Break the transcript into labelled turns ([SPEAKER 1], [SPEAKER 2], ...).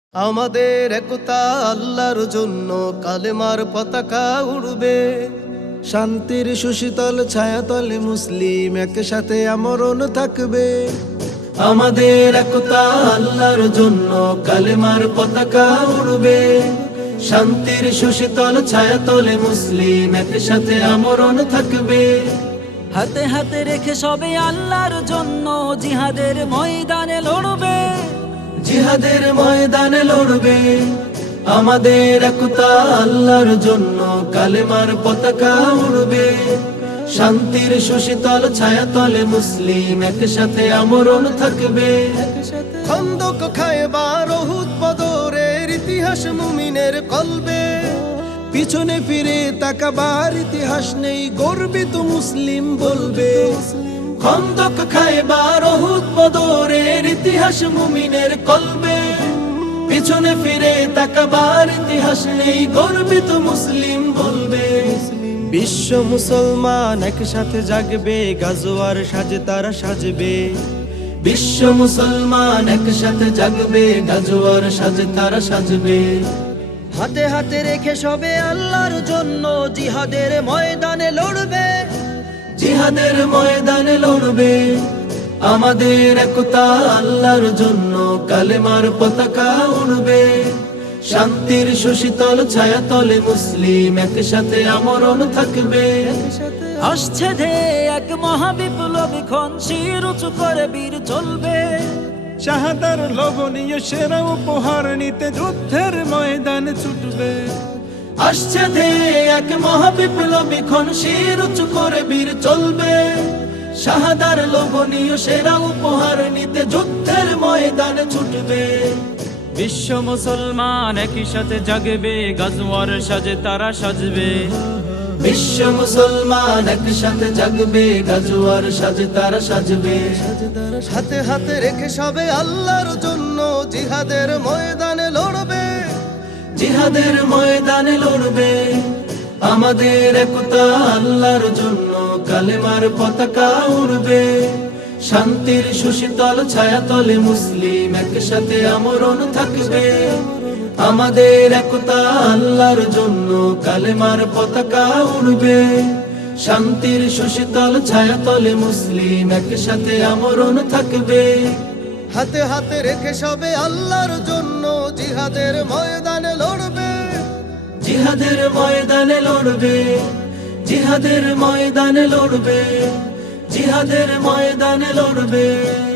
[SPEAKER 1] আমাদের একতা আল্লাহর জন্য কালেমার পতাকা উড়বে,
[SPEAKER 2] শান্তির সুশীতল ছায়াতলে মুসলিম একসাথে আমরণ থাকবে।
[SPEAKER 1] আমাদের একতা আল্লাহর জন্য কালেমার পতাকা উড়বে, শান্তির সুশীতল ছায়াতলে মুসলিম একসাথে আমরণ থাকবে।
[SPEAKER 3] হাতে হাতে রেখে সবে আল্লাহর জন্য জিহাদের ময়দানে লড়বে,
[SPEAKER 1] জিহাদের ময়দানে লড়বে। আমাদের একতা আল্লাহর জন্য কালেমার পতাকা উড়বে, শান্তির সুশীতল ছায়াতলে মুসলিম একসাথে আমরণ থাকবে। খন্দক খায়বার উহুদ বদরের ইতিহাস মুমিনের কলবে,
[SPEAKER 2] পিছনে ফিরে তাকাবার ইতিহাস নেই, গর্বিত মুসলিম বলবে।
[SPEAKER 1] খন্দক খায়বার উহুদ বদরের ইতিহাস মুমিনের কলবে, পিছনে ফিরে তাকাবার ইতিহাস নেই, গর্বিত মুসলিম বলবে।
[SPEAKER 2] বিশ্ব মুসলমান একসাথে জাগবে, গাজোয়ার সাজে তারা সাজবে।
[SPEAKER 1] বিশ্ব মুসলমান একসাথে জাগবে, গাজোয়ার সাজে তারা সাজবে।
[SPEAKER 3] হাতে হাতে রেখে সবে আল্লাহর জন্য জিহাদের ময়দানে লড়বে,
[SPEAKER 1] জিহাদের ময়দানে লড়বে। আমাদের একতা আল্লাহর জন্য কালেমার পতাকা উড়বে, শান্তির সুশীতল ছায়াতলে মুসলিম একসাথে আমরণ থাকবে।
[SPEAKER 3] আসছে ধে এক মহাবিপ্লবী ক্ষণ, শির উঁচু করে বীর চলবে।
[SPEAKER 2] শাহাদার লবণীয় সেরা উপহার নিতে যুদ্ধের ময়দানে ছুটবে।
[SPEAKER 1] আসছে ধে এক মহাবিপ্লবী ক্ষণ, শির উঁচু করে বীর চলবে। শাহাদার লোভনীয় সেরা উপহার নিতে যুদ্ধের ময়দানে ছুটবে।
[SPEAKER 3] বিশ্ব মুসলমান একই সাথে জাগবে, গাজওয়ার সাজে তারা সাজবে।
[SPEAKER 1] বিশ্ব মুসলমান একসাথে জাগবে, গাজোয়ার সাজে তারা সাজবে। হাতে হাতে রেখে সবে আল্লাহর জন্য জিহাদের ময়দানে লড়বে, জিহাদের ময়দানে লড়বে। আমাদের একতা আল্লাহর জন্য কালেমার পতাকা উড়বে, শান্তির সুশীতল ছায়াতলে মুসলিম একসাথে আমরণ থাকবে। আমাদের একতা আল্লাহর জন্য কালেমার পতাকা উড়বে, শান্তির সুশীতল ছায়াতলে মুসলিম একসাথে আমরণ থাকবে। হাতে হাতে রেখে সবে আল্লাহর জন্য জিহাদের ময়দানে লড়বে, জিহাদের ময়দানে লড়বে। জিহাদের ময়দানে লড়বে, জিহাদের ময়দানে লড়বে।